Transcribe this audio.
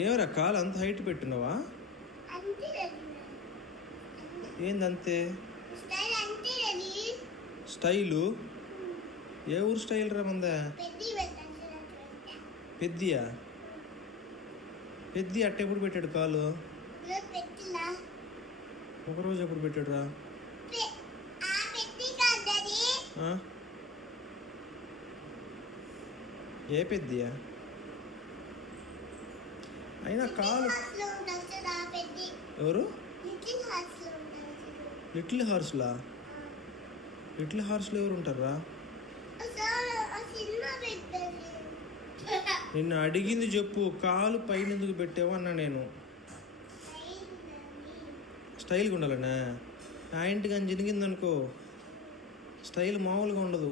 ఏమరా కాలు అంత హైట్ పెట్టున్నావా? ఏందంతే స్టైలు? ఏ ఊరు స్టైల్ రా మందా? పెద్దియా? పెద్ది అట్ట ఎప్పుడు పెట్టాడు కాలు? ఒకరోజు ఎప్పుడు పెట్టాడు రా? ఏ పెద్దియా? అయినా కాలు ఎవరు? లిటిల్ హార్స్లా? లిటిల్ హార్స్లో ఎవరు ఉంటారా? నిన్ను అడిగింది చెప్పు, కాలు పైన ఎందుకు పెట్టావు అన్నా నేను. స్టైల్గా ఉండాలనా? ప్యాంట్ కానీ జరిగిందనుకో స్టైల్ మామూలుగా ఉండదు.